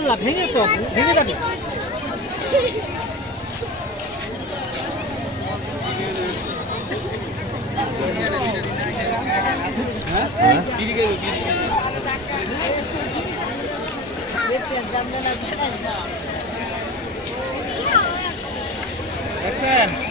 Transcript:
আল্লাহ ভেঙে তো ভেঙে যাবে। দেখছেন এটা